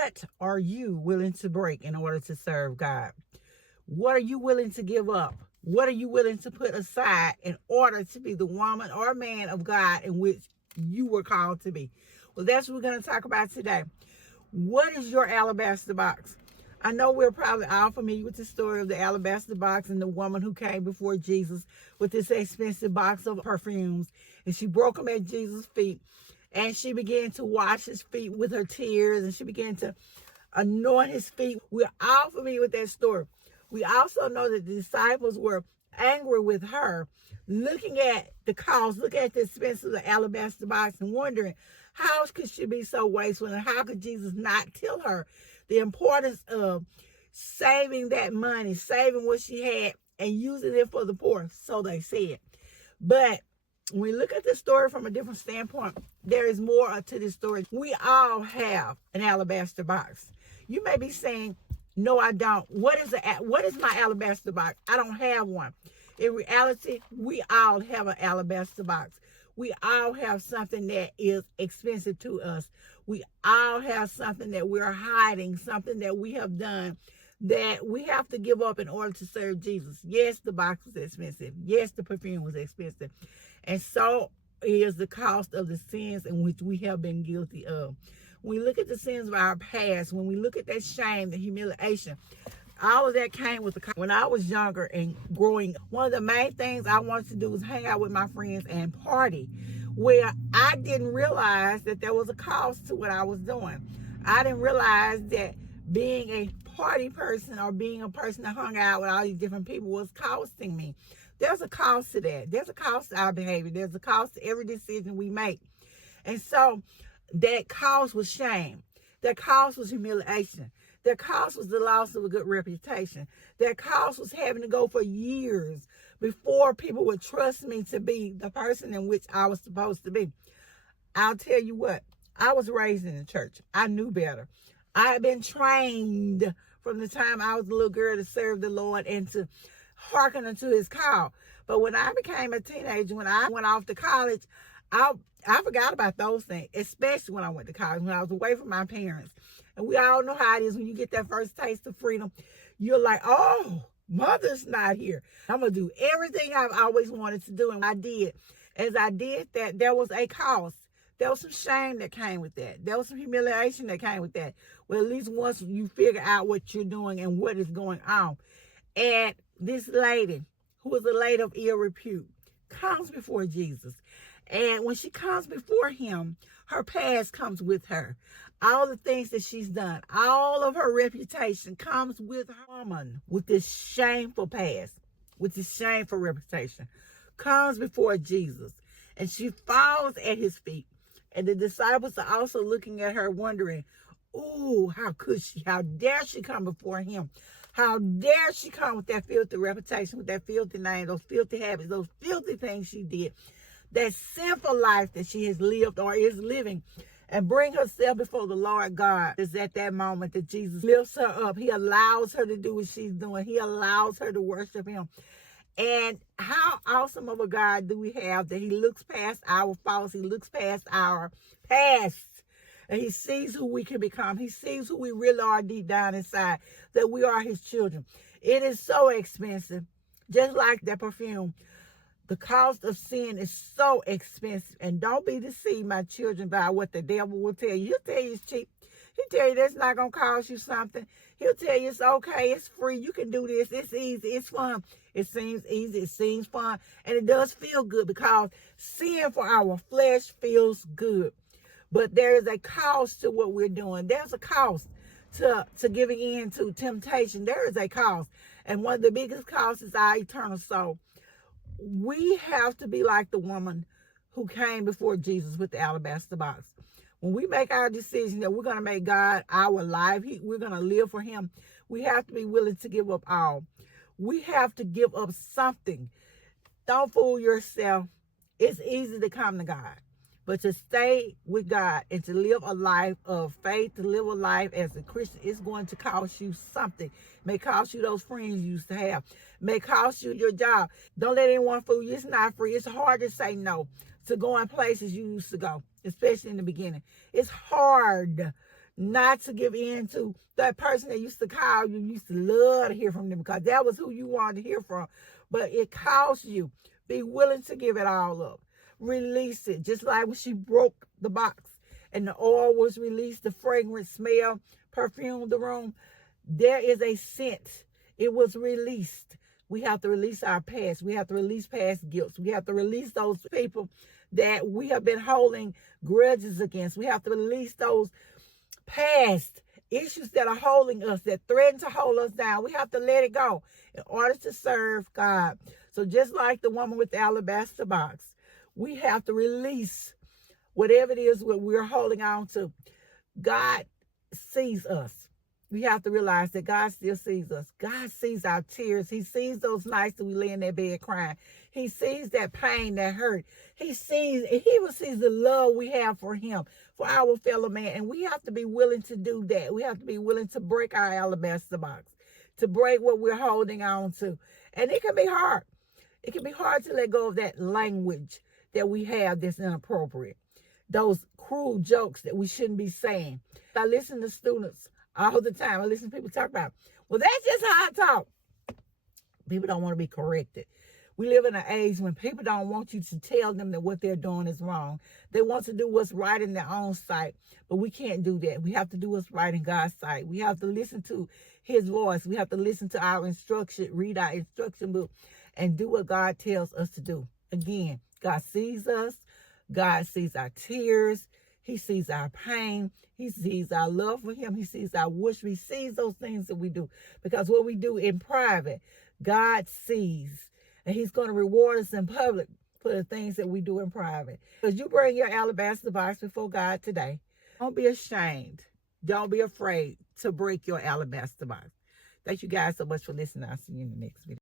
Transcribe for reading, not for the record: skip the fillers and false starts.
What are you willing to break in order to serve God? What are you willing to give up? What are you willing to put aside in order to be the woman or man of God in which you were called to be? Well, that's what we're going to talk about today. What is your alabaster box? I know we're probably all familiar with the story of the alabaster box and the woman who came before Jesus with this expensive box of perfumes. And she broke them at Jesus' feet. And she began to wash his feet with her tears. And she began to anoint his feet. We're all familiar with that story. We also know that the disciples were angry with her, looking at the cost, looking at the expense of the alabaster box and wondering how could she be so wasteful and how could Jesus not tell her the importance of saving that money, saving what she had and using it for the poor, so they said. But when we look at the story from a different standpoint, there is more to this story. We all have an alabaster box. You may be saying, no, I don't. What is my alabaster box? I don't have one. In reality, we all have an alabaster box. We all have something that is expensive to us. We all have something that we're hiding, something that we have done that we have to give up in order to serve Jesus. Yes, the box was expensive. Yes, the perfume was expensive. And so is the cost of the sins in which we have been guilty of. When we look at the sins of our past, when we look at that shame, the humiliation, all of that came with the cost. When I was younger and growing, one of the main things I wanted to do was hang out with my friends and party, where I didn't realize that there was a cost to what I was doing. I didn't realize that being a party person or being a person that hung out with all these different people was costing me. There's a cost to that. There's a cost to our behavior. There's a cost to every decision we make. And so that cost was shame. That cost was humiliation. That cost was the loss of a good reputation. That cost was having to go for years before people would trust me to be the person in which I was supposed to be. I'll tell you what, I was raised in the church. I knew better. I had been trained from the time I was a little girl to serve the Lord and to hearken unto his call. But when I became a teenager, when I went off to college, I forgot about those things, especially when I went to college, when I was away from my parents. And we all know how it is when you get that first taste of freedom. You're like, oh, mother's not here. I'm going to do everything I've always wanted to do. And I did. As I did that, there was a cost. There was some shame that came with that. There was some humiliation that came with that. Well, at least once you figure out what you're doing and what is going on. And this lady, who was a lady of ill repute, comes before Jesus. And when she comes before him, her past comes with her. All the things that she's done, all of her reputation comes with her. Woman with this shameful past, with this shameful reputation, comes before Jesus. And she falls at his feet. And the disciples are also looking at her wondering, oh, how could she? How dare she come before him? How dare she come with that filthy reputation, with that filthy name, those filthy habits, those filthy things she did, that sinful life that she has lived or is living, and bring herself before the Lord God. It's at that moment that Jesus lifts her up. He allows her to do what she's doing. He allows her to worship him. And how awesome of a God do we have that he looks past our faults. He looks past our past. And he sees who we can become. He sees who we really are deep down inside, that we are his children. It is so expensive, just like that perfume. The cost of sin is so expensive. And don't be deceived, my children, by what the devil will tell you. He'll tell you it's cheap. He'll tell you that's not going to cost you something. He'll tell you it's okay, it's free, you can do this, it's easy, it's fun. It seems easy, it seems fun, and it does feel good because sin for our flesh feels good. But there is a cost to what we're doing. There's a cost to giving in to temptation. There is a cost. And one of the biggest costs is our eternal soul. We have to be like the woman who came before Jesus with the alabaster box. When we make our decision that we're going to make God our life, we're going to live for him, we have to be willing to give up all. We have to give up something. Don't fool yourself. It's easy to come to God. But to stay with God and to live a life of faith, to live a life as a Christian, it's going to cost you something. It may cost you those friends you used to have. It may cost you your job. Don't let anyone fool you. It's not free. It's hard to say no to going places you used to go, especially in the beginning. It's hard not to give in to that person that used to call you. You used to love to hear from them because that was who you wanted to hear from. But it costs you. Be willing to give it all up. Release it. Just like when she broke the box and the oil was released, the fragrance smell perfumed the room. There is a scent. It was released. We have to release our past. We have to release past guilt. We have to release those people that we have been holding grudges against. We have to release those past issues that are holding us, that threaten to hold us down. We have to let it go in order to serve God. So just like the woman with the alabaster box, we have to release whatever it is what we're holding on to. God sees us. We have to realize that God still sees us. God sees our tears. He sees those nights that we lay in that bed crying. He sees that pain, that hurt. He even sees the love we have for him, for our fellow man. And we have to be willing to do that. We have to be willing to break our alabaster box, to break what we're holding on to. And it can be hard. It can be hard to let go of that language that we have that's inappropriate. Those cruel jokes that we shouldn't be saying. I listen to students all the time. I listen to people talk about, well, that's just how I talk. People don't want to be corrected. We live in an age when people don't want you to tell them that what they're doing is wrong. They want to do what's right in their own sight, but we can't do that. We have to do what's right in God's sight. We have to listen to his voice. We have to listen to our instruction, read our instruction book, and do what God tells us to do. Again, God sees us. God sees our tears. He sees our pain. He sees our love for him. He sees our worship. He sees those things that we do. Because what we do in private, God sees. And he's going to reward us in public for the things that we do in private. As you bring your alabaster box before God today, don't be ashamed. Don't be afraid to break your alabaster box. Thank you guys so much for listening. I'll see you in the next video.